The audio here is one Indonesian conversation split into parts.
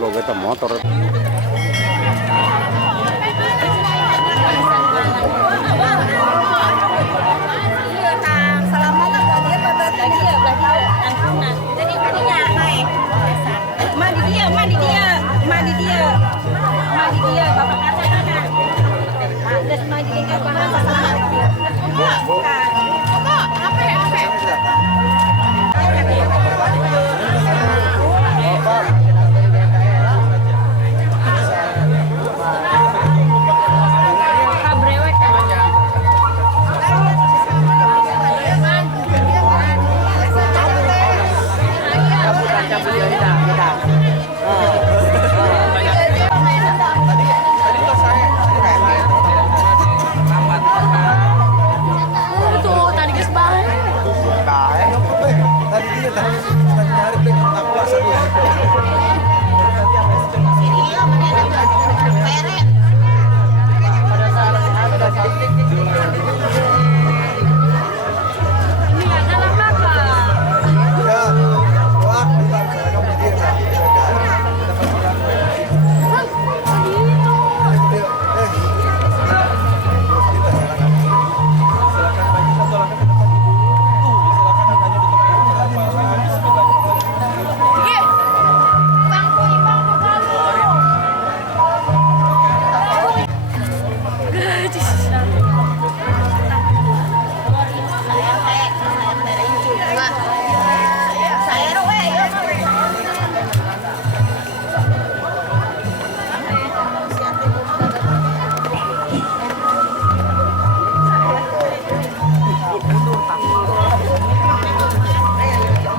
lo kita motor.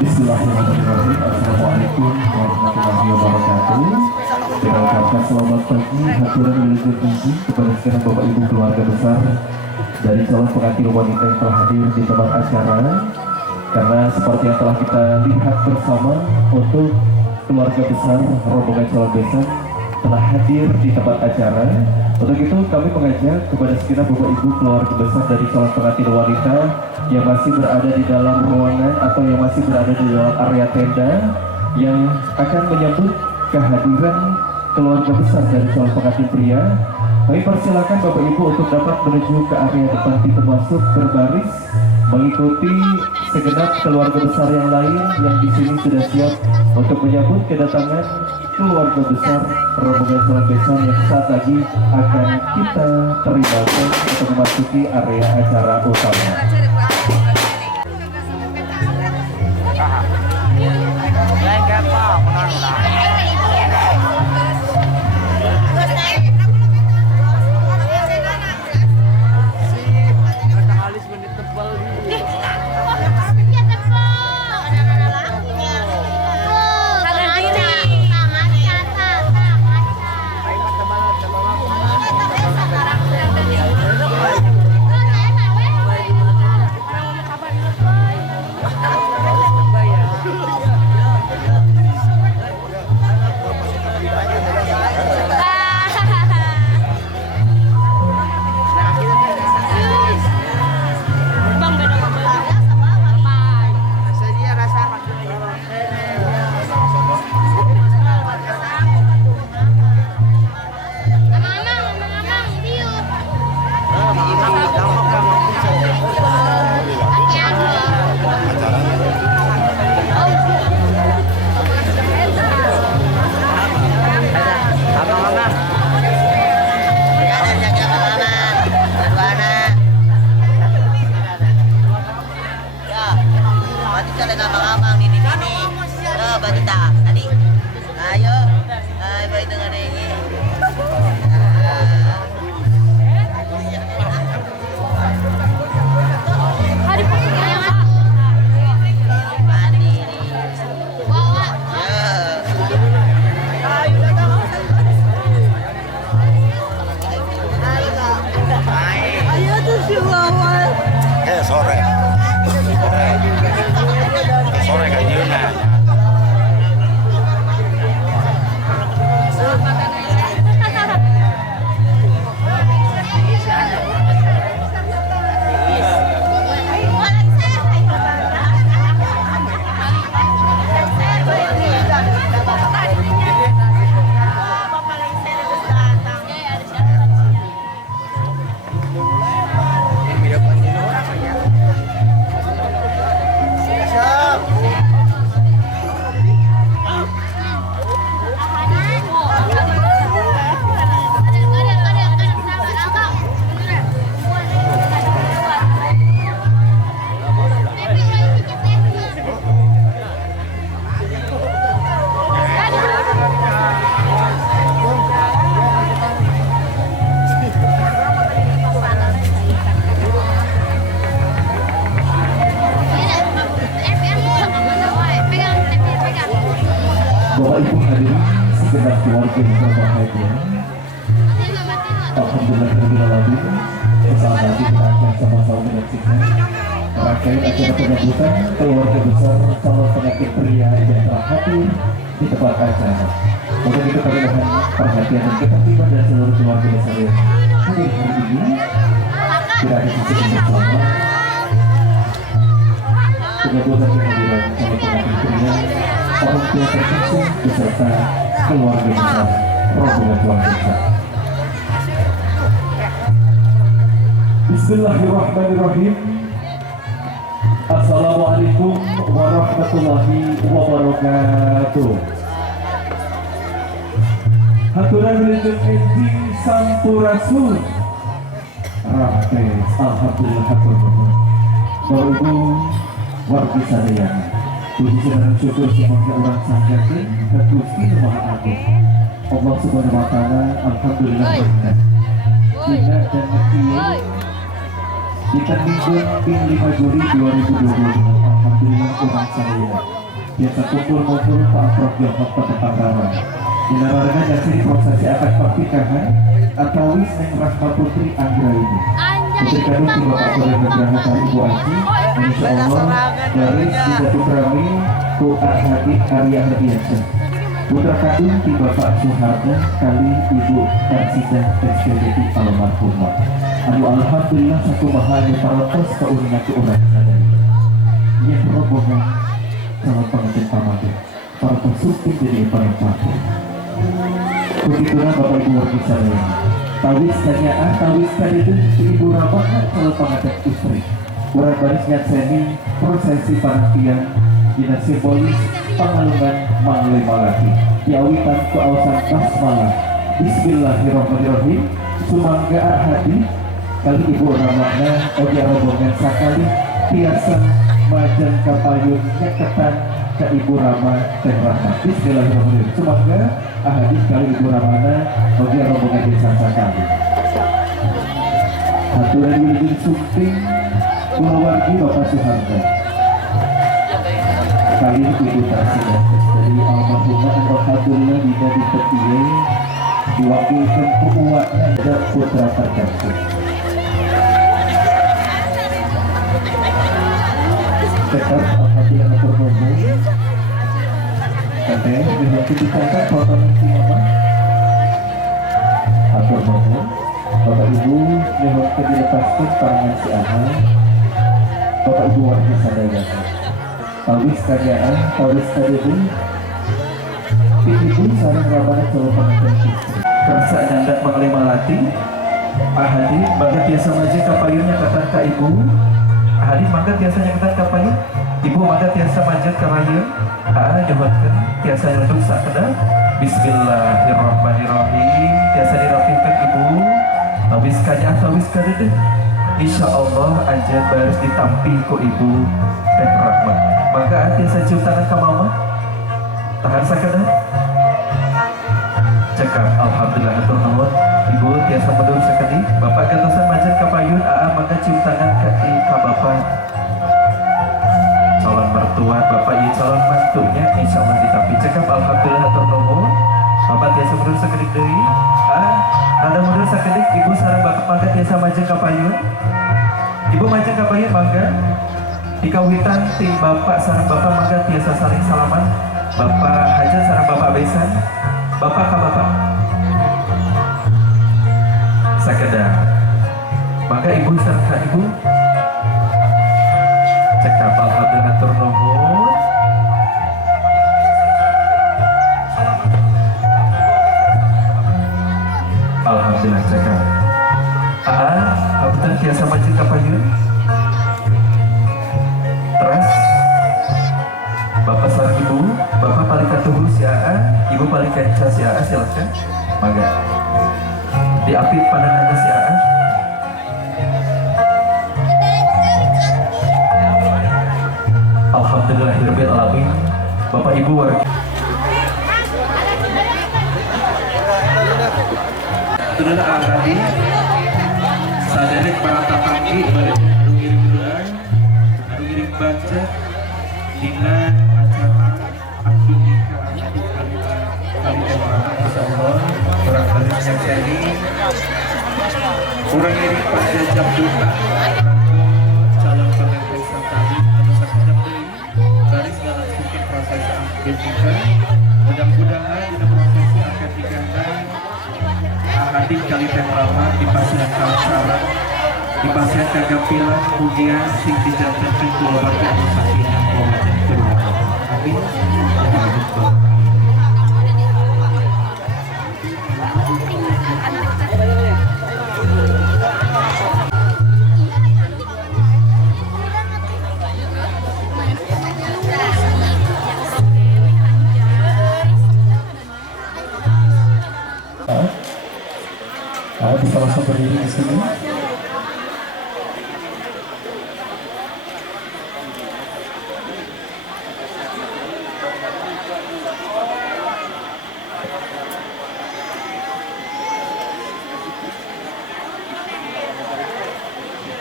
Bismillahirrahmanirrahim. Assalamualaikum warahmatullahi wabarakatuh. Kita ucapkan selamat pagi, hadirin yang tinggi kepada segenap Bapak Ibu keluarga besar dari calon pengantin wanita yang telah hadir di tempat acara. Karena seperti yang telah kita lihat bersama, untuk keluarga besar rombongan calon besan telah hadir di tempat acara. Untuk itu kami mengajak kepada segenap Bapak Ibu keluarga besar dari calon pengantin wanita yang masih berada di dalam ruangan atau yang masih berada di dalam area tenda yang akan menyambut kehadiran keluarga besar dari calon pengantin pria. Kami persilakan Bapak Ibu untuk dapat menuju ke area depan pintu masuk berbaris, mengikuti segenap keluarga besar yang lain yang di sini sudah siap untuk menyambut kedatangan keluarga besar rombongan calon besan yang saat lagi akan kita terimakan untuk memasuki area acara utama. Sore kan Yuna. Ibu hadirin segenap keluarga yang berbahagia. Alhamdulillahirrahmanirrahim. Sesaat lagi kita akan sama-sama menyaksikan rangkaian acara penyambutan keluarga besar calon pengantin pria yang telah hadir di tempat acara. Untuk itu kami mohon perhatian dan ketertiban dari seluruh keluarga besar yang hadir hari ini. Tidak ada sisi bersama penyambutan kehadiran calon pengantin pria, orang tua terkasih beserta keluarga besar, rombongan keluarga besar. Bismillahirrahmanirrahim. Assalamualaikum warahmatullahi wabarakatuh. Haturan wilujeng enjing sampurasun. Rahme alhamdulillah hatur nuhun. Bapak Ibu wargi sadayana. Puji dan syukur semoga urang sanggakeun ka Gusti Maha Agung. Allah Subhanahu wa taala alhamdulillah berkat. Dina dan ieu di Minggu 5 Juli 2022 alhamdulillah urang sadayana. Biasa kumpul-kumpul Pak Prof Jongkok Kota Tangerang. Dinararegan dan sini prosesi akad pernikahan atau wis neng Rahma Putri Anggraini. Putri kandung di Bapak Sore Nugraha Ibu Aji. Insya Allah dari Sidaputrami ku Ahadi Arya Hadiansyah. Putra kandung di Bapak Suharda kali Ibu Tarsidah SPDI almarhumah. Anu alhamdulillah satu mahal parantos kauningan ke urang sadaya. Yang rombongan calon pengantin pamatin parantos supin jadi parempati. Begitulah Bapak Ibu wargi sadaya. Tawis kanyaan, tawis kaditu Ibu Ramah calon pengantin istri. Urang baris nyatseni prosesi panantian dina simbolis pangalungan manglai malaki. Diawitan ku awasan basmalah. Bismillahirrahmanirrahim. Sumangga ahadi kali Ibu Ramahna oge rombongan sakali tiasa majeng kapayun nyaketan ka Ibu Rama teh Rahmat. Bismillahirrahmanirrahim. Sumangga ahadi kali Ibu Ramahna oge rombongan desa sakali. Haturan wilujeng sumping kula wargi Bapak Suharda. Kali Ibu Tarsidah dari almarhumah alhamdulillah dina dipetiye diwakilkan ku uwakna dan putra terkasih. Tetap alhamdulillah atur nuhun. Katanya dihenti dicatat foto nanti apa? Atur nuhun. Bapak Ibu dihenti dilepaskan parangan si Aha. Bapak Ibu warga sadaya. Tawis karyaan, tawis kadebu. Ibu sareng rabana calon pengantin istri. Kersa nyandak mengalih malati. Ahadi mangga tiasa maji kapayunnya kata ka Ibu. Ahadi mangga tiasa nyangkat kapayun. Ibu mangga tiasa manjat ka rayun. Nyobatkeun tiasa nyunduk sakeda. Bismillahirrahmanirrahim. Tiasa dirapihkeun Ibu. Tawis karyaan, tawis kadebu. Insya Allah aja baris ditampi ku Ibu Teh Rahmat. Maka tiasa cium tangan ka mama. Tahan sakeda. Cekap alhamdulillah hatur nuhun. Ibu tiasa mundur sakedi. Bapak gantosan manjat ka payun. Maka cium tangan ka Bapak calon mertua. Bapak ieu calon mantunya insya Allah ditampi. Cekap alhamdulillah hatur nuhun. Bapak tiasa mundur sakedi deui. Nada mundur sakedi. Ibu sareng bapak mangga tiasa manjat ka payun. Ibu manjat ka payun mangga. Dikawitan ti bapak sareng bapak mangga tiasa saling salaman. Bapak hajat sareng bapak besan. Bapak ka bapak sakeda. Maka ibu serta ibu cekap alhamdulillah hatur nuhun. Alhamdulillah cekap. Apunten tiasa maju ka payun. Terus bapak sareng ibu, bapak palingkan tubuh si ibu palingkan si silakan. Mangga diapit pandangannya si Alhamdulillahirabbil alamin. Bapak Ibu warga Saudara Ahadi saderek para tatanggi bari anu ngiring doa anu ngiring baca dina acara akad nikah insyaallah orang hadisnya jadi kurang ini pada jam duka calon pengantin tadi atau satu jam ini baris dalam sedikit proses aktivitas mudah-mudahan di prosesi akan digandang hadir kali pertama di pasien kalsara di pasien kagapilan kemudian sing dijantankan keluarga sakinah mawaddah warahmah. Amin. Bisa langsung berdiri di sini.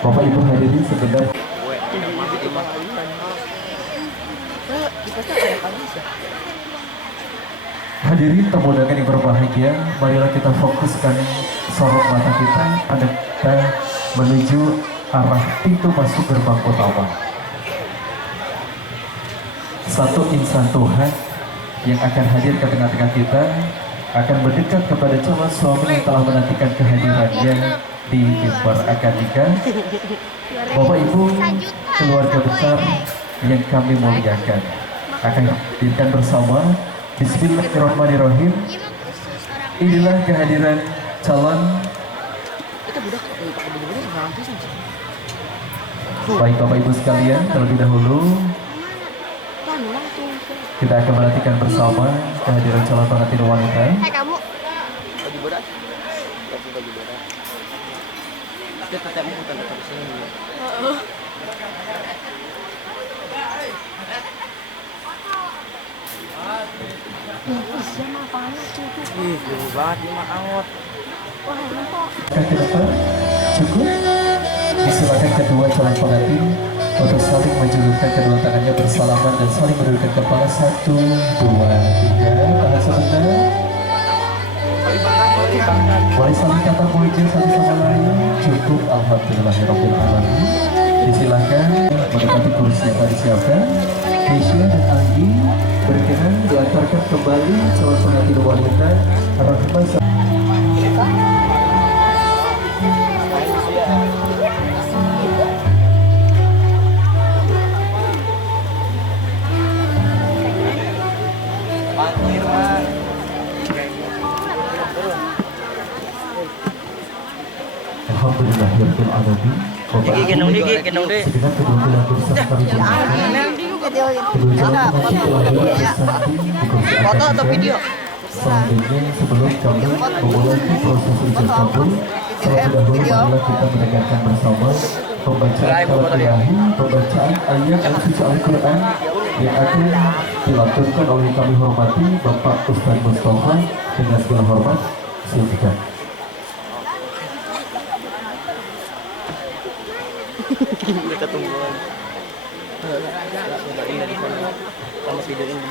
Bapak Ibu hadirin sebentar. Hadirin tamu undangan yang berbahagia, marilah kita fokuskan sorot mata kita pada kita menuju arah pintu masuk gerbang utama. Satu insan Tuhan yang akan hadir ke tengah-tengah kita akan mendekat kepada calon suami yang telah menantikan kehadirannya di mimbar akad nikah. Bapak Ibu, keluarga besar yang kami muliakan, akan hadirkan bersama. Bismillahirrahmanirrahim. Inilah kehadiran calon. Baik Bapak Ibu sekalian, terlebih dahulu kita akan menantikan bersama kehadiran calon pengantin wanita. Hai kamu. Cukup. Disilakan kedua calon pengantin untuk saling menjulurkan kedua tangannya bersalaman dan saling menundukkan kepala. 1, 2, 3. Tahan sebentar. Boleh saling kata puji satu sama lain. Cukup. Alhamdulillahirabbil alamin. Disilakan mendekati kursi yang tadi siapkan. Keisha dan Anggi berkenan diantarkan kembali calon pengantin wanita. Rahmat. Alhamdulillahirabbil alamin. Bapak segenap kedua belah bersama kami kedua calon pengantin telah bersanding di kursi Foto atau video? Selanjutnya sebelum kami memulai proses ujian kabul, terlebih dahulu marilah kita mendengarkan bersama pembacaan kalam ilahi, pembacaan ayat al-suci Al-Quran yang akan dilakukan oleh kami hormati Bapak Ustaz Mustafa. Dengan segala hormat, silakan. Kita tunggu sama video ini.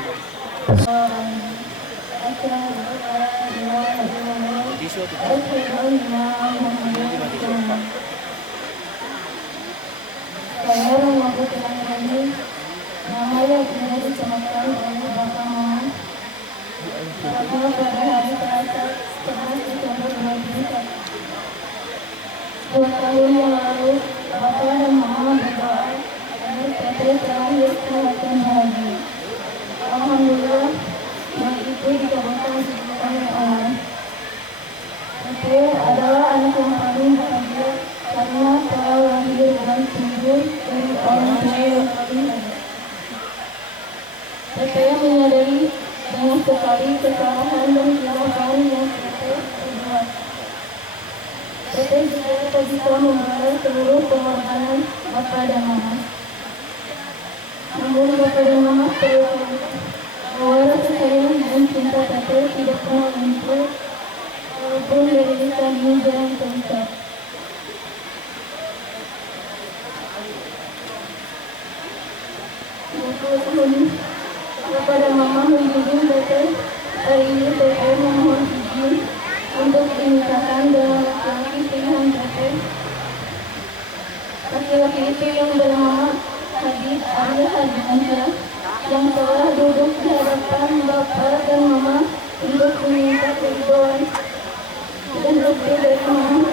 Saya mengaku telah ini namanya benar dicamakan oleh Bapak Mama. Karena pada hari Selasa 11 Desember 2001, 2 tahun yang lalu, Bapak dan Mama berdoa agar Teteh terakhir sehat dan bahagia. Alhamdulillah, doa itu dikabulkan oleh Allah. Teteh adalah anak yang paling bahagia karena telah lahir dengan subur dari orang tua yang paling baik. Teteh menyadari banyak sekali kesalahan dan kesalahan yang Teteh perbuat. Teteh juga tak bisa membalas seluruh pengorbanan Bapak dan Mama. Namun Bapak dan Mama perlu bahwa rasa sayang dan cinta Teteh tidak pernah luntur, walaupun dari lisan jarang terucap. Bapak dan Mama membimbing Teteh Hari ini Teteh memohon izin untuk dinikahkan dengan laki-laki pilihan Teteh. Laki-laki itu yang bernama Hadid Arya Hadiansyah, yang telah duduk di hadapan Bapak dan Mama untuk meminta keridoan dan bukti dari Mama.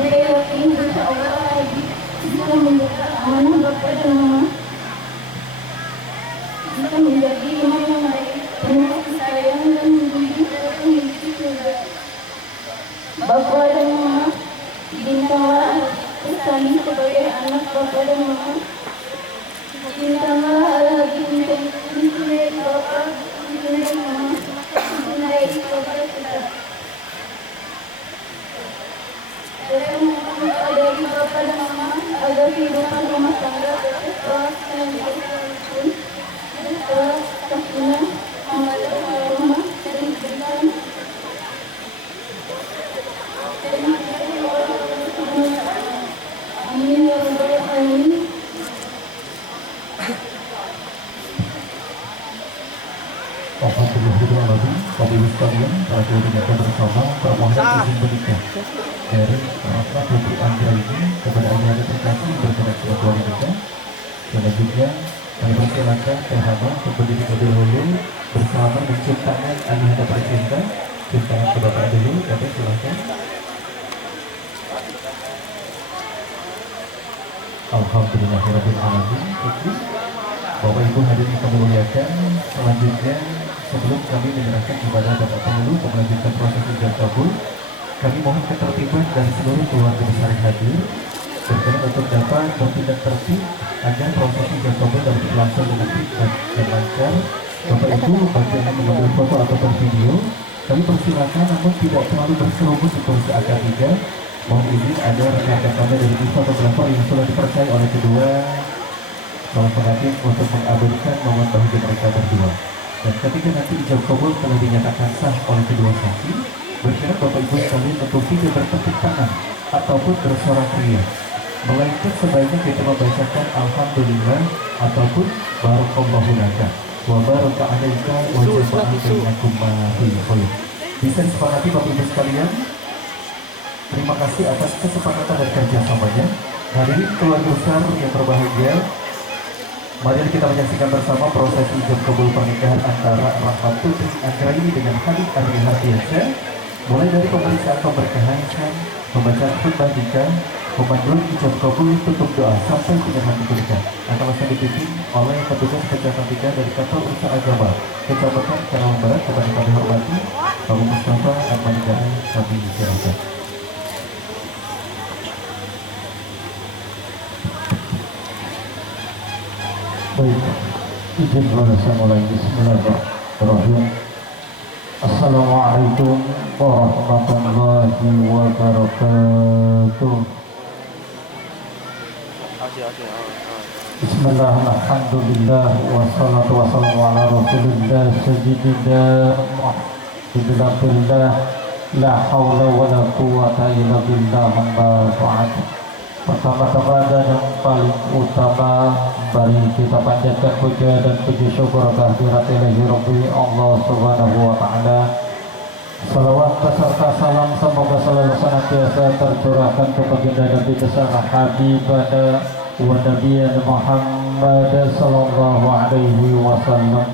Saya yakin insya Allah Hadid bisa menjaga amanah Bapak dan Mama, bisa menjadi imam yang baik, penuh kasih sayang dan membimbing dalam menuju surga. Bapak dan Mama, izinkanlah Ustani sebagai anak Bapak dan Mama. Izinkanlah Al-Haji mencintai Bapak, mencintai Mama, mencintai keluarga kita. Saya mohon dari Bapak dan Mama agar kehidupan rumah tangga tetap dan berkembang, tetap sakinah, mawaddah warahmah, dan diberikan. Amin ya rabbal alamin. Alhamdulillahirrahmanirrahim. Bapak Ibu sekalian, para keluarga bersama permohonan izin menikah dari Bapak Putri Anggra ini kepada ayahanda terkasih berkenan suatu wanita. Selanjutnya kami persilakan Teh Hana untuk berdiri terlebih dahulu bersama menciptakan ayahanda tercinta. Ciptaan ke Bapak dulu, Bapak silakan. Alhamdulillahirrahmanirrahim. Bapak Ibu hadirin kami muliakan, selanjutnya sebelum kami menyerahkan kepada Bapak Penghulu untuk melanjutkan proses ijab kabul, kami mohon ketertiban dari seluruh keluarga besar yang hadir berkenan untuk dapat bertindak tertib agar proses ijab kabul dapat berlangsung dengan baik dan lancar. Bapak Ibu bagi yang mengambil foto ataupun video, kami persilakan namun tidak terlalu berkerumun di kursi akad 3. Mohon izin ada rekan-rekan kami dari fotografer yang sudah dipercaya oleh kedua calon pengantin untuk mengabadikan momen bahagia mereka berdua. Dan ketika nanti ijab kabul telah dinyatakan sah oleh kedua saksi, berkenan Bapak Ibu sekalian untuk tidak bertepuk tangan ataupun bersorak ria, melainkan sebaiknya kita membacakan Alhamdulillah ataupun Barakallahu laka wa baraka alaika wa jama'a bainakum ma fil khair. Bisa disepakati Bapak Ibu sekalian. Terima kasih atas kesepakatan dan kerjasamanya. Hadirin keluarga besar yang berbahagia, mari kita menyaksikan bersama proses ijab kabul pernikahan antara Rahmat Putri Anggraini dengan Hadid Arya Hadiansyah, mulai dari pemeriksaan pemberkahan, pembacaan khutbah nikah, pemanduan ijab kabul, tutup doa sampai penyerahan nikah akan langsung dipimpin oleh petugas pencatat nikah dari Kantor Usaha Agama Kecamatan Karawang Barat. Kepada kami hormati Bapak Mustafa Ahmadiyah kami silakan. Baik, izin saya mulai. Bismillahirrahmanirrahim. Assalamualaikum warahmatullahi wabarakatuh. Bismillah, alhamdulillah, wassalatu wassalamu ala rasulillah sayyidina Muhammadillah, la hawla wa la quwwata illa billah, amma ba'd. Pertama-tama dan yang paling utama, mari kita panjatkan puja dan puji syukur kehadirat Ilahi Rabbi Allah Subhanahu wa Ta'ala. Salawat beserta salam semoga selalu senantiasa tercurahkan ke baginda Nabi besar Habibana wa Nabiyyana Muhammad sallallahu alaihi wasallam,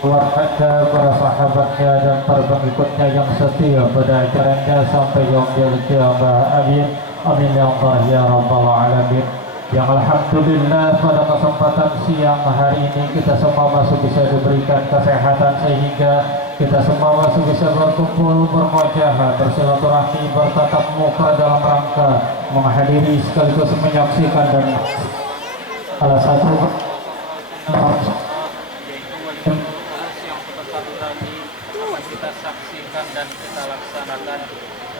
keluarga, para sahabatnya dan para pengikutnya yang setia pada ajarannya sampai yaumil qiyamah. Amin. Amin ya Allah ya Rabbal Alamin. Yang alhamdulillah pada kesempatan siang hari ini kita semua masih bisa diberikan kesehatan sehingga kita semua masih bisa berkumpul, bermujahadah, bersilaturahmi, bertatap muka dalam rangka menghadiri sekaligus menyaksikan dan salah satu kita saksikan dan kita laksanakan,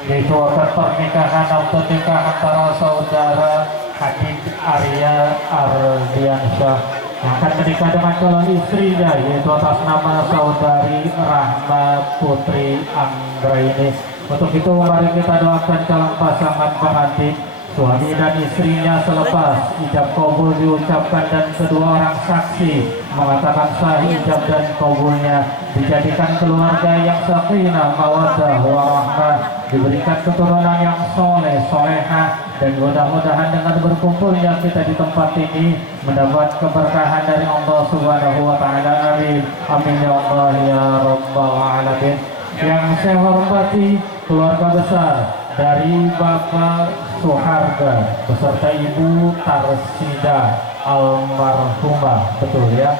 yaitu akad pernikahan atau nikah antara saudara Hadid Arya Ardiansyah yang akan menikah dengan calon istrinya, yaitu atas nama saudari Rahmat Putri Anggraini. Untuk itu mari kita doakan calon pasangan pengantin suami dan istrinya selepas ijab kabul diucapkan dan kedua orang saksi mengatakan sah ijab dan kabulnya, dijadikan keluarga yang sakinah mawaddah warahmah, diberikan keturunan yang soleh solehah, dan mudah-mudahan dengan berkumpulnya kita di tempat ini mendapat keberkahan dari Allah Subhanahu wa taala. Amin. Amin ya Allah ya rabbal alamin. Yang saya hormati keluarga besar dari Bapak Suharga beserta Ibu Tarsida almarhumah, betul ya.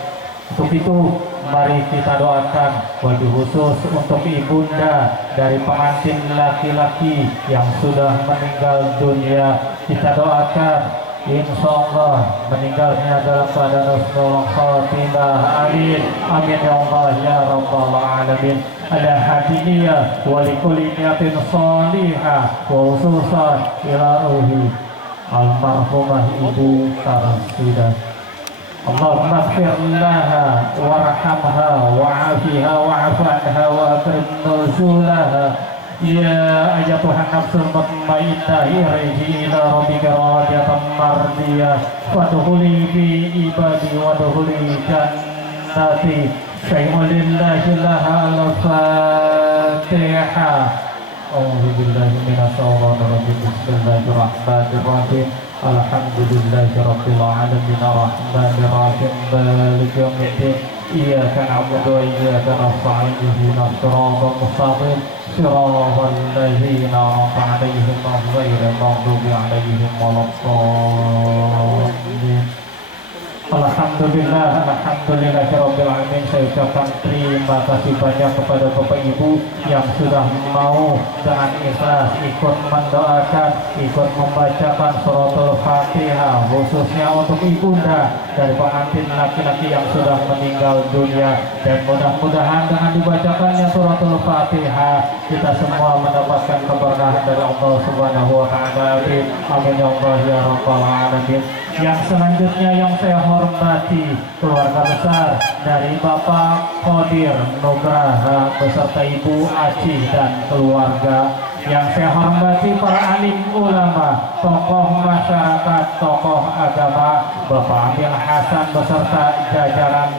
Untuk itu mari kita doakan wabil khusus untuk ibunda dari pengantin laki-laki yang sudah meninggal dunia. Kita doakan insya Allah meninggalnya dalam keadaan husnul khatimah. Amin. Amin ya Allah ya rabbal alamin. Ala hadiyah wa likulli niyatin salihah wa khususan ila ruhi almarhumah Ibu Tarsida. Allahumma ighfir laha warhamha wa'afiha wa'fu anha wa akrim nuzulaha. Ya ayyatuhan nafsul mutmainnah irji ila rabbika radiyatan mardiyah wadkhuli fi ibadi wadkhuli jannati. Syai'ulillahi laha al-fatihah. A'udzu billahi minash shaitonir rajim. Bismillahirrahmanirrahim. Alhamdulillahi rabbil alamin arrahmanir rahim maliki yaumiddin. Iyyaka na'budu wa iyyaka nasta'in ihdinas siratal mustaqim siratal ladzina an'amta 'alaihim ghairil maghdubi 'alaihim waladdallin. Alhamdulillah, alhamdulillahirabbil alamin. Saya ucapkan terima kasih banyak kepada Bapak Ibu yang sudah mau dengan ikhlas ikut mendoakan, ikut membacakan suratul Fatihah, khususnya untuk ibunda dari pengantin laki-laki yang sudah meninggal dunia. Dan mudah-mudahan dengan dibacakannya suratul Fatihah kita semua mendapatkan keberkahan dari Allah Subhanahu wa taala. Amin ya Allah ya rabbal alamin. Yang selanjutnya yang saya hormati keluarga besar dari Bapak Qadir Nugraha beserta Ibu Acih dan keluarga. Yang saya hormati para alim ulama, tokoh masyarakat, tokoh agama, Bapak Amil Hasan beserta jajaran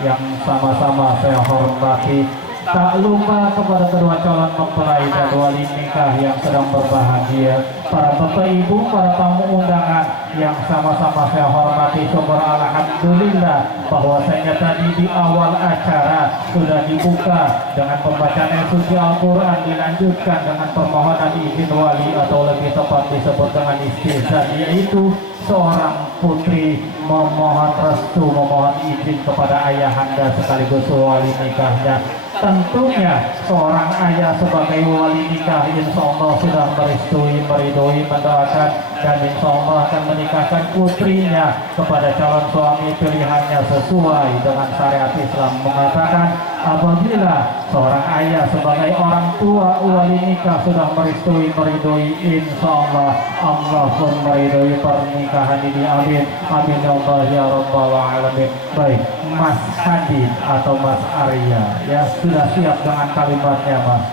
yang sama-sama saya hormati. Tak lupa kepada kedua calon mempelai dan wali nikah yang sedang berbahagia, para bapak ibu, para tamu undangan yang sama-sama saya hormati. Syukur alhamdulillah bahwasanya tadi di awal acara sudah dibuka dengan pembacaan ayat suci Al-Quran, dilanjutkan dengan permohonan izin wali atau lebih tepat disebut dengan istizan, yaitu seorang putri memohon restu, memohon izin kepada ayahanda sekaligus wali nikahnya. Tentunya seorang ayah sebagai wali nikah insya Allah sudah merestui, meridoi, mendoakan, dan insya Allah akan menikahkan putrinya kepada calon suami pilihannya sesuai dengan syariat Islam. Mengatakan apabila seorang ayah sebagai orang tua wali nikah sudah merestui, meridoi, insya Allah Allah pun meridoi pernikahan ini. Amin. Amin ya Allah ya rabbal alamin. Baik, Mas Hadid atau Mas Arya ya sudah siap dengan kalimatnya, Mas?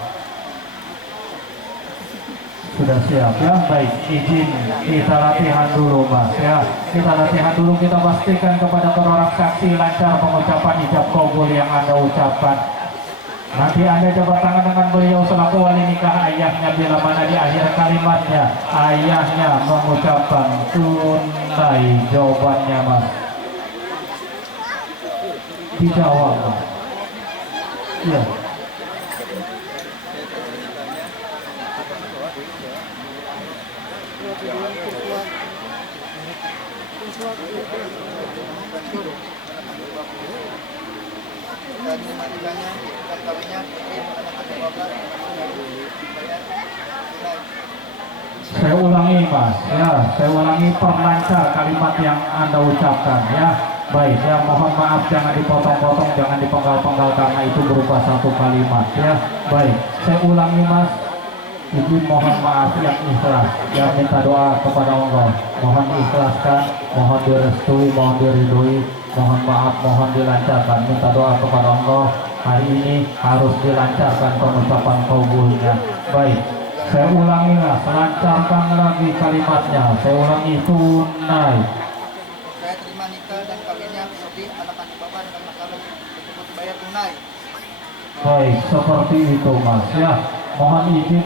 Sudah siap ya? Baik, izin kita latihan dulu, Mas ya. Kita latihan dulu, kita pastikan kepada orang saksi lancar pengucapan ijab kabul yang Anda ucapkan. Nanti Anda coba tangan dengan beliau selaku wali nikah ayahnya, bila mana di akhir kalimatnya ayahnya mengucapkan tunai jawabannya, Mas. Dijawab, Mas. Iya. Saya ulangi, Mas ya, saya ulangi perlancar kalimat yang Anda ucapkan ya. Baik ya, mohon maaf jangan dipotong-potong, jangan dipenggal-penggal karena itu berupa satu kalimat ya. Baik, saya ulangi, Mas. Izin mohon maaf yang ikhlas, yang minta doa kepada Allah, mohon diikhlaskan, mohon direstui, mohon diridui, mohon maaf, mohon dilancarkan, minta doa kepada Allah hari ini harus dilancarkan pengucapan kabulnya. Baik, Saya ulangi mas, lancarkan lagi kalimatnya. Saya ulangi, tunai. Saya terima nikah dan kawinnya seperti anak anak bapak dengan mas kawin tersebut bayar tunai. Baik, seperti itu mas ya. Mohon izin,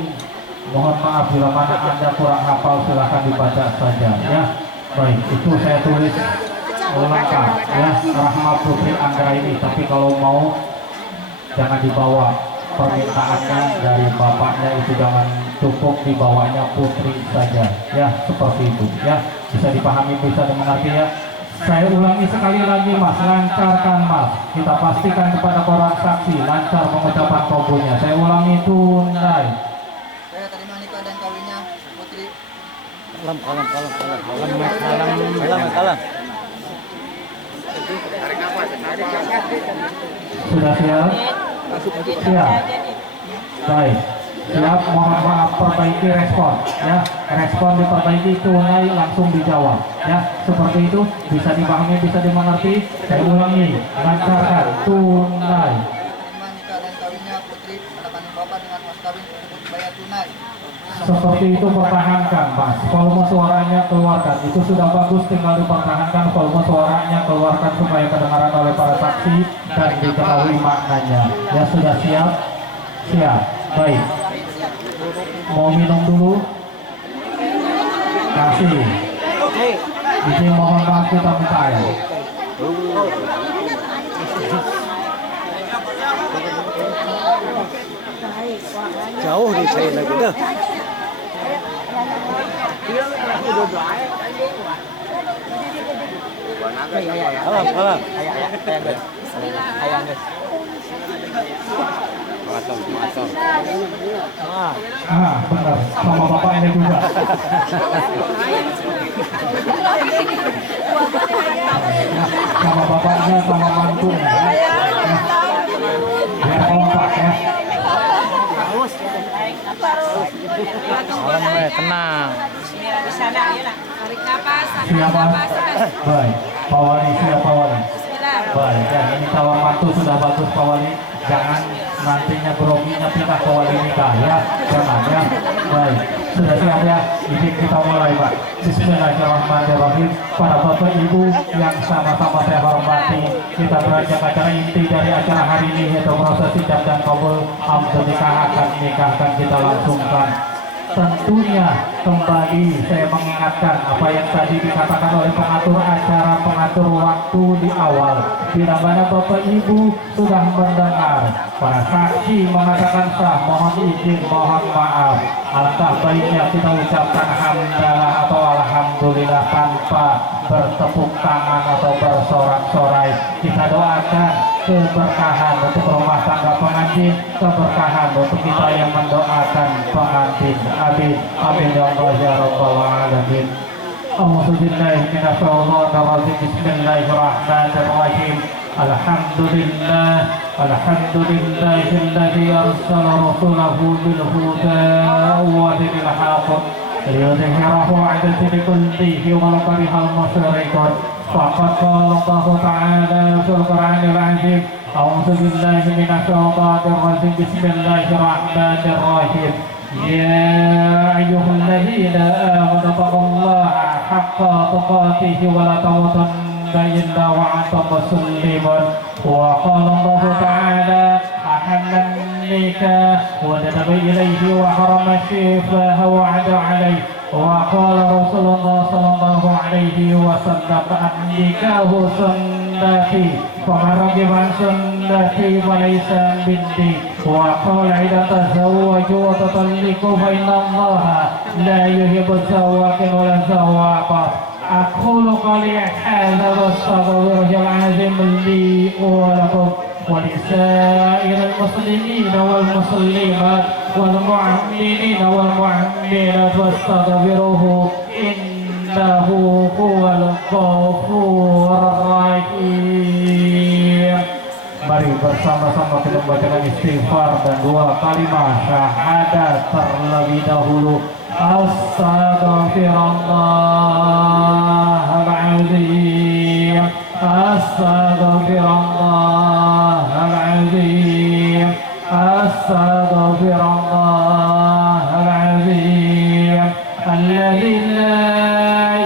mohon maaf bila mana anda kurang hafal silahkan dibaca saja ya. Baik, itu saya tulis lengkap ya, Rahma Putri Anggra ini. Tapi kalau mau jangan dibawa permintaannya dari bapaknya, itu jangan, cukup dibawanya Putri saja ya, seperti itu ya. Bisa dipahami, bisa dimengerti ya. Saya ulangi sekali lagi mas, lancarkan mas. Kita pastikan kepada orang saksi lancar pengucapan kobunya. Saya ulangi, tunai. Saya terima nikah dan kawinnya Putri. Kalem. Sudah siap? Siap. Baik. Siap, mohon maaf, perbaiki respon ya. Respon diperbaiki, tunai langsung dijawab ya. Seperti itu, bisa dipahami, bisa dimengerti. Saya ulangi, lancarkan, tunai. Terima nikah dan kawinnya Putri anak anak bapak dengan mas kawin tersebut bayar tunai. Seperti itu, pertahankan mas, volume suaranya keluarkan. Itu sudah bagus, tinggal dipertahankan volume suaranya, keluarkan supaya kedengaran oleh para saksi dan diketahui maknanya ya. Sudah siap? Siap, baik. Mau minum dulu? Kasih. Ini mohon maaf, kita minta air. Jauh di saya lagi dah. Kalem. Matang. Benar, sama bapak ini juga. Sama bapaknya, sama mantunya ya. Biar kompak ya. Tenang. Siapa? Baik, Pak Wali, siap Pak Wali. Baik, ya, ini calon mantu sudah bagus Pak Wali. Jangan nantinya groginya pindah ke wali nikah ya. Jangan ya. Baik, sudah siap ya. Ini kita mulai Pak. Bismillahirrahmanirrahim. Para bapak ibu yang sama-sama saya hormati, kita beranjak acara inti dari acara hari ini, yaitu proses ijab dan kabul akad nikah akan kita langsungkan. Tentunya kembali saya mengingatkan apa yang tadi dikatakan oleh pengatur acara, pengatur waktu di awal, bila mana Bapak Ibu sudah mendengar para saksi mengatakan sah, mohon izin, mohon maaf. Alangkah baiknya kita ucapkan hamdalah atau alhamdulillah tanpa bertepuk tangan atau bersorak-sorai. Kita doakan keberkahan untuk rumah tangga pengantin, keberkahan untuk kita yang mendoakan pengantin. Amin. Amin ya Allah ya Rabbal alamin. A'udzu billahi minasyaitonir rajim. Bismillahirrahmanirrahim. Alhamdulillahilladzi arsala rasulahu bil huda wa dinil haqq liyudhhirahu 'ala dini kullihi walau karihal musyrikun. Faqad qala Allah ta'ala fil Qur'anil 'azim. A'udzu billahi minasyaitonir rajim. Bismillahirrahmanirrahim. Ya ayyuhalladzina amanu taqullaha haqqa tuqatih wa la tamutunna illa wa antum muslimun. Wa qala Allah ta'ala ahallan nikah wa nadaba ilayhi wa harama shifaha wa 'ada 'alayhi. Wa qala Rasulullah sallallahu alaihi wasallam an-nikahu sunnati faman raghiba an sunnati falaysa minni. Wa qala idza tazawwaju wa tatalliqu fa inna Allaha la yuhibbu az-zawwaqin wa la zawwaqat. Aqulu qali hadza wa astaghfirullahal azim li wa lakum wa lisa'iril muslimina wal muslimat wal mu'minina wal mu'minat wastaghfiruhu innahu huwal ghafurur rahim. Mari bersama-sama kita membacakan istighfar dan dua kalimat syahadat terlebih dahulu. Astaghfirullahaladzim. Astaghfirullahaladzim. Astaghfirullahaladzim.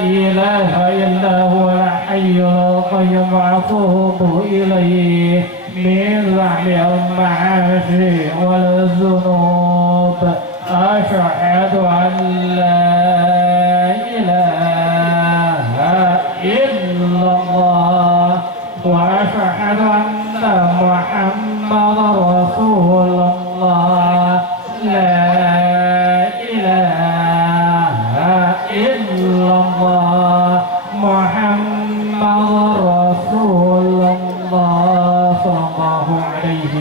إله إلا هو الحي القيوم أتوب إليه من ذنب المعاصي والذنوب أشهد أن لا إله إلا الله وأشهد أن محمدا رسول الله لا إله إلا الله محمد رسول الله صلى الله عليه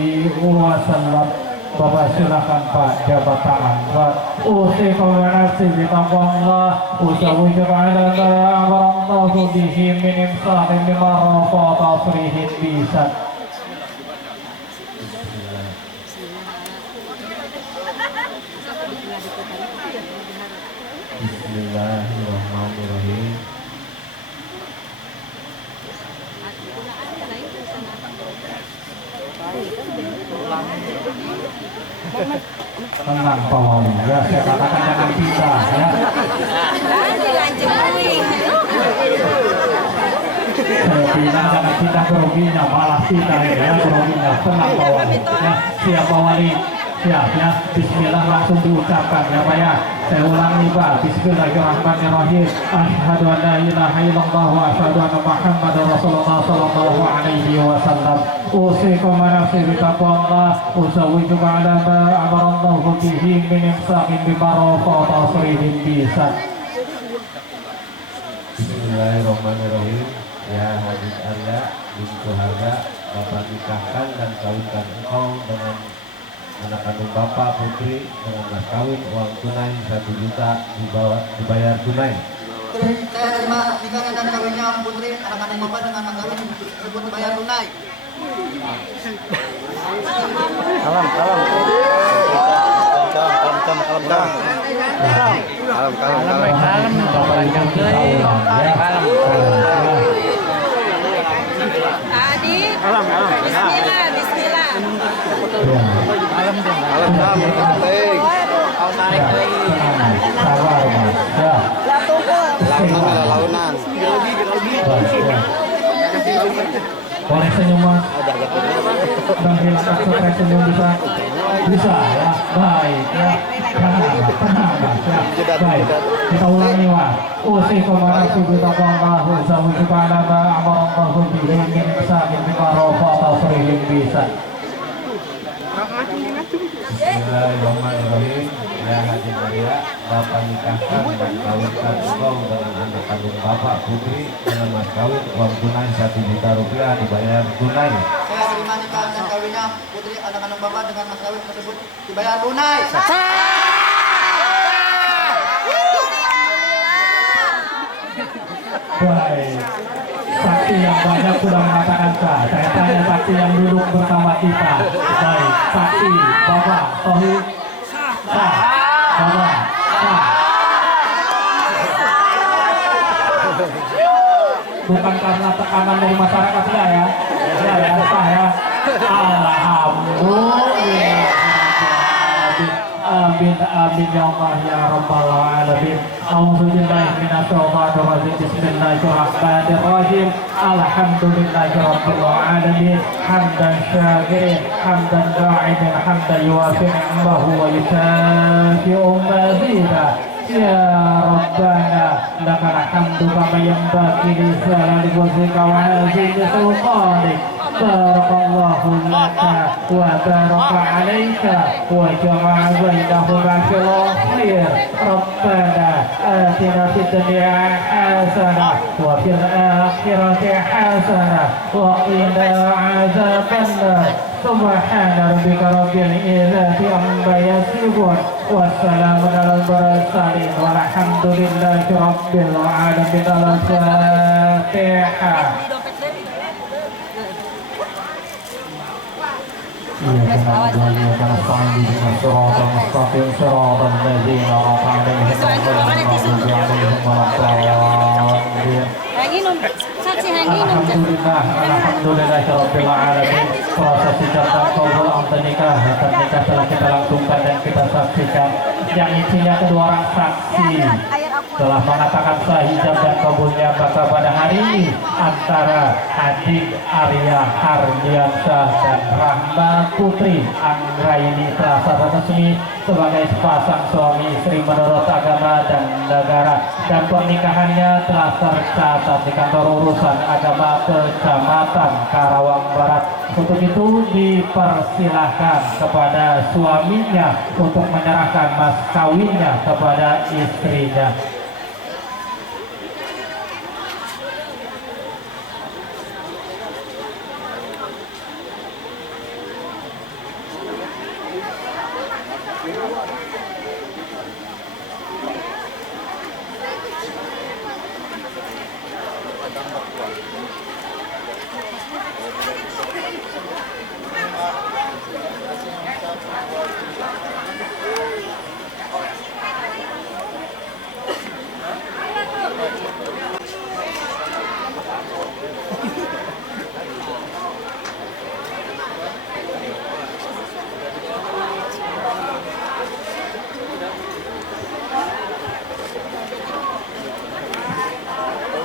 وسلم. Bapak silakan Pak, jabat tangan Pak. Usikum wa nafsi bitaqwallah usawwiju ala ma amarallahu bihi min imsakin bima rafa tasrihin bisa. Bismillahirrahmanirrahim. Tenang Pak Wali, ya saya katakan jangan pindah ya. Saya bilang jangan pindah keruginya, malah pindah ya keruginya. Tenang Pak Wali, ya siap Pak Wali, siap ya. Bismillah langsung diucapkan ya Pak ya. Saya ulangi Pak. Bismillahirrahmanirrahim. Asyhadu an la ilaha illallah wa asyhadu anna Muhammadar Rasulullah sallallahu alaihi wasallam. Usikum wa nafsi bitaqwallah usawwiju ala ma amarallahu bihi min imsakin bima rafa tasrihin bisa. Bismillahirrahmanirrahim. Ya hadis Anda bintu harga Bapak nikahkan dan kawinkan engkau dengan anak kandung Bapak putri dengan mas kawin uang tunai 1 juta dibayar tunai. Saya terima nikahan dan kawinnya putri anak kandung Bapak dengan mas kawin tersebut dibayar tunai. Kalem. Bapak yang kita ulang ya. Bismillah. Sabar Mas. Ya. Boleh senyum Mas. Dan hilangkan stres senyum bisa ya. Baik ya. Tenang Mas ya. Baik. Kita ulangi Mas. Usikum wa nafsi bitaqwallah usawwiju ala ma amarallahu bihi min imsakin bima rafa tasrihin bisa. Bismillahirrahmanirrahim. Ya hadir Maria, Bapak nikahkan dan kawinkan engkau dengan anak kandung Bapak putri dengan mas kawin uang tunai 1 juta rupiah dibayar tunai. Saya terima nikahan dan kawinnya putri anak kandung Bapak dengan mas kawin tersebut dibayar tunai. Baik. Saksi yang banyak sudah mengatakan sah. Saya tanya saksi yang duduk bersama kita. Baik. Saksi Bapak Tohib sah. Bapak sah. Bukan karena tekanan dari masyarakat ya. Ya sah ya. Alhamdulillah. Amin amin ya Allah ya rabbal alamin. A'udzubillahi minasyaitonir rajim. Bismillahirrahmanirrahim. Alhamdulillahi rabbil alamin. Hamdan syakirin, hamdan da'imin, hamdan yuwafi ni'mahu wa yukafi'u mazida. Ya Rabbana lakal hamdu kama yanbaghi li jalali wajhika wa 'azimi sultanik. Barakallahu laka wa baraka alaika wa jama'a bainahuma fil khair. Rabbana atina fid dunya hasanah wa fil akhirati hasanah wa qina 'adzabannar. Subhana rabbika rabbil izzati amma yasifun wa salamun alal mursalin walhamdulillahi rabbil alamin. Al-Fatihah. إياك نعبد وإياك نستعين اهدنا الصراط المستقيم صراط الذين أنعمت عليهم غير المغضوب عليهم ولا الضالين. Alhamdulillahirabbil alamin. Proses ijab dan qabul akad nikah telah kita langsungkan dan kita saksikan, yang isinya kedua orang saksi telah mengatakan sah ijab dan apakah pada hari ini antara Adik Arya Hardiansyah dan Rahma Putri Anggraini telah sah resmi sebagai sepasang suami istri menurut agama dan negara, dan pernikahannya telah tercatat di kantor urusan agama Kecamatan Karawang Barat. Untuk itu dipersilahkan kepada suaminya untuk menyerahkan mas kawinnya kepada istrinya.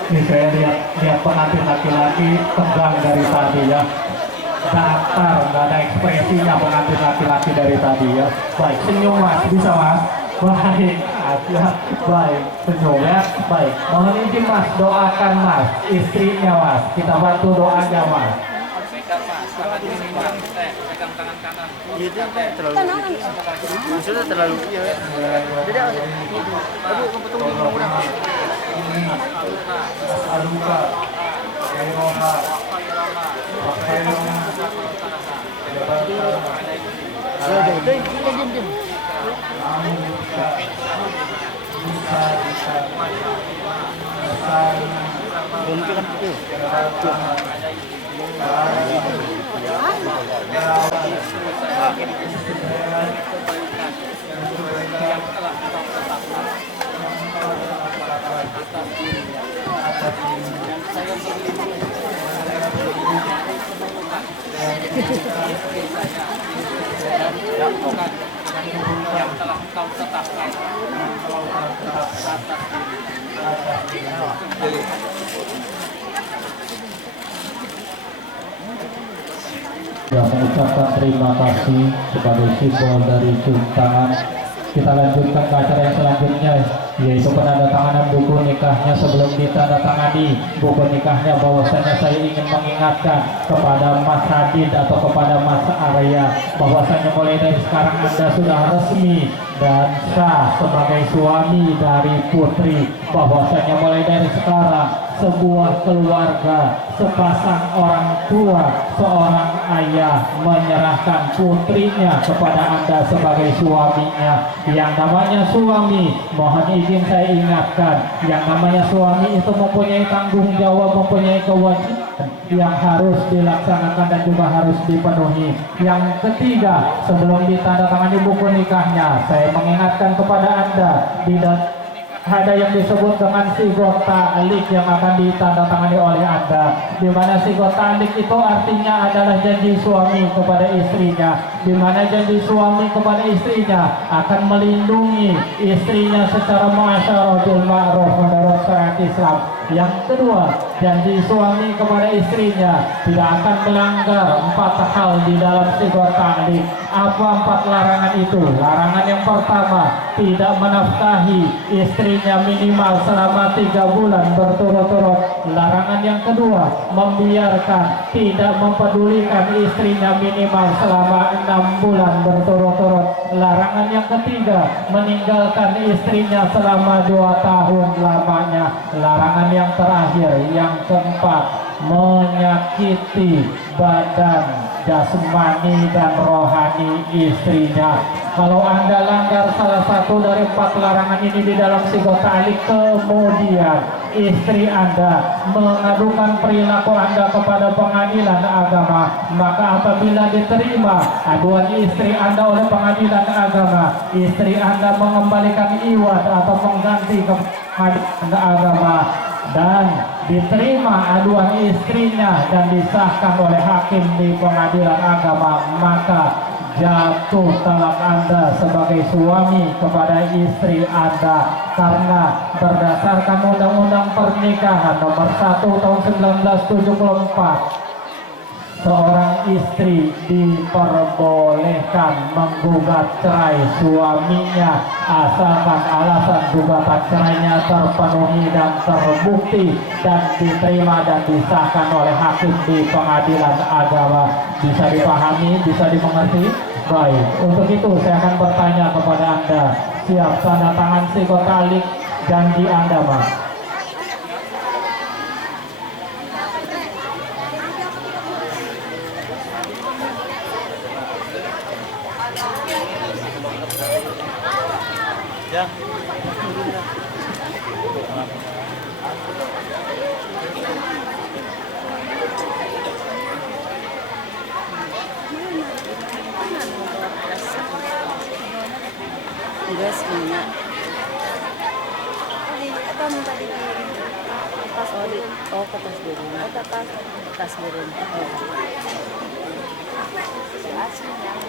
Ini saya lihat pengantin laki-laki tegang dari tadi ya, datar, nggak ada ekspresinya pengantin laki-laki dari tadi ya. Baik, senyum mas, bisa mas? Baik, ya, baik, senyum ya, baik. Mohon izin mas, doakan mas, istrinya mas, kita bantu doanya mas. Maksudnya terlalu yang telah kau tetapkan. Ya, mengucapkan terima kasih sebagai simbol dari cium tangan. Kita lanjutkan ke acara yang selanjutnya, yaitu penandatanganan buku nikahnya. Sebelum ditandatangani buku nikahnya, bahwasanya saya ingin mengingatkan kepada Mas Hadid atau kepada Mas Arya bahwasanya mulai dari sekarang Anda sudah resmi dan sah sebagai suami dari Putri. Bahwasanya mulai dari sekarang sebuah keluarga, sepasang orang tua, seorang ayah menyerahkan putrinya kepada Anda sebagai suaminya. Yang namanya suami, mohon izin saya ingatkan, yang namanya suami itu mempunyai tanggung jawab, mempunyai kewajiban yang harus dilaksanakan dan juga harus dipenuhi. Yang ketiga, sebelum ditandatangani buku nikahnya, saya mengingatkan kepada Anda, ada yang disebut dengan sigot ta'liq yang akan ditandatangani oleh Anda, di mana sigot ta'liq itu artinya adalah janji suami kepada istrinya, di mana janji suami kepada istrinya akan melindungi istrinya secara muasyarah bil ma'ruf menurut syariat Islam. Yang kedua, janji suami kepada istrinya tidak akan melanggar 4 hal di dalam sigot ta'liq. Apa 4 larangan itu? Larangan yang pertama, tidak menafkahi istrinya minimal selama 3 bulan berturut-turut. Larangan yang kedua, membiarkan, tidak mempedulikan istrinya minimal selama 6 bulan berturut-turut. Larangan yang ketiga, meninggalkan istrinya selama 2 tahun lamanya. Larangan yang terakhir, yang keempat, menyakiti badan jasmani dan rohani istrinya. Kalau Anda langgar salah satu dari 4 larangan ini di dalam sigot ta'liq, kemudian istri Anda mengadukan perilaku Anda kepada pengadilan agama, maka apabila diterima aduan istri Anda oleh pengadilan agama, istri Anda mengembalikan iwad atau mengganti ke pengadilan agama, dan diterima aduan istrinya dan disahkan oleh hakim di pengadilan agama, maka jatuh talak Anda sebagai suami kepada istri Anda karena berdasarkan Undang-Undang Pernikahan Nomor 1 Tahun 1974, seorang istri diperbolehkan menggugat cerai suaminya asalkan alasan gugatan cerainya terpenuhi dan terbukti dan diterima dan disahkan oleh hakim di pengadilan agama. Bisa dipahami, bisa dimengerti? Baik, untuk itu saya akan bertanya kepada Anda, siap tanda tangan psikotalik janji Anda, Mas? Ya. Gas minyak. Apa minta di tas oli? Oh, ke tas burung. Oh, ke tas burung. Oh. Si Asmi yang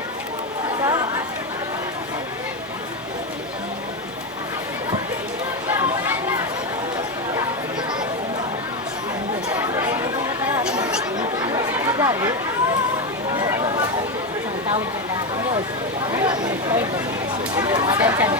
Dari tahu sudah terus ada cara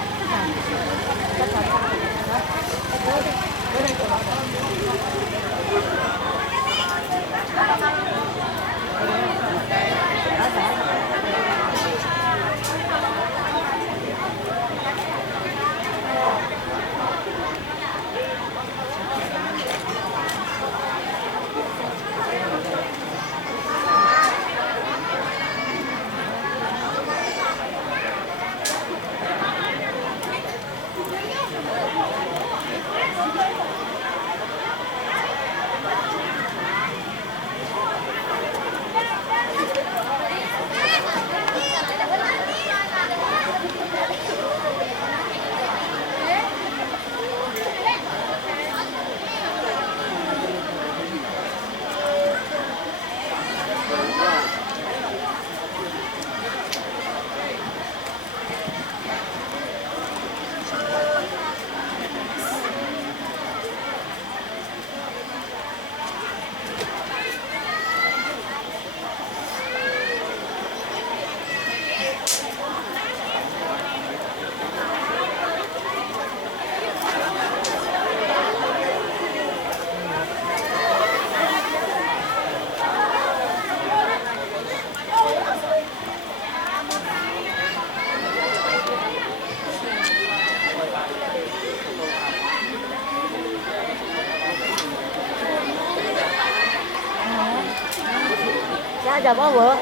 ada bawa.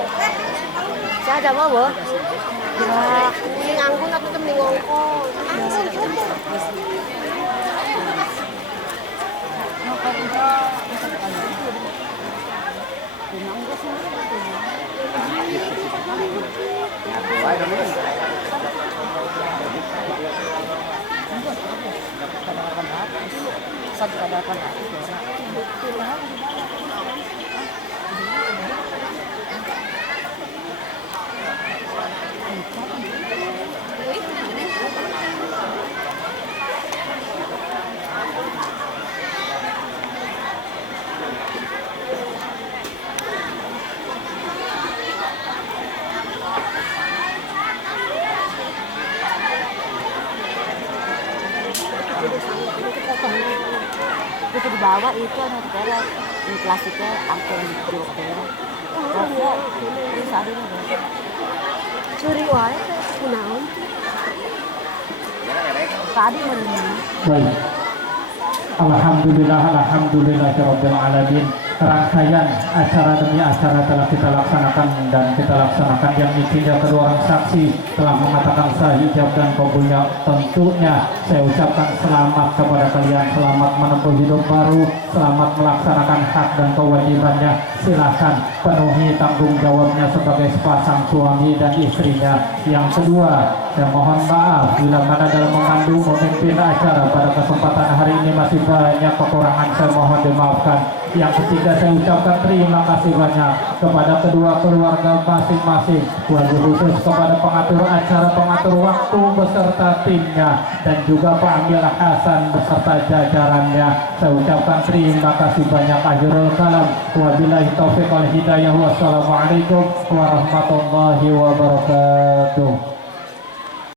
Saya ada bawa. Ya, ini ngangkut atau temen ngongkong. Itu di bawah itu yang kita di plastiknya akan dijual. Aku ini saat ini curi wae kunaon tadi menang. Baik. Alhamdulillahirabbil alamin. Rangkaian acara demi acara telah kita laksanakan dan kita laksanakan yang intinya kedua orang saksi telah mengatakan sah ijab dan kabulnya. Tentunya saya ucapkan selamat kepada kalian, selamat menempuh hidup baru, selamat melaksanakan hak dan kewajibannya. Silahkan penuhi tanggung jawabnya sebagai sepasang suami dan istrinya. Yang kedua, saya mohon maaf bila mana dalam memandu memimpin acara pada kesempatan hari ini masih banyak kekurangan, saya mohon dimaafkan. Yang ketiga, saya ucapkan terima kasih banyak kepada kedua keluarga masing-masing, wabil khusus kepada pengatur acara, pengatur waktu beserta timnya, dan juga Pak Amil Hasan beserta jajarannya. Saya ucapkan terima kasih banyak. Akhirul kalam, wabillahi taufiq wal hidayah, wassalamualaikum warahmatullahi wabarakatuh.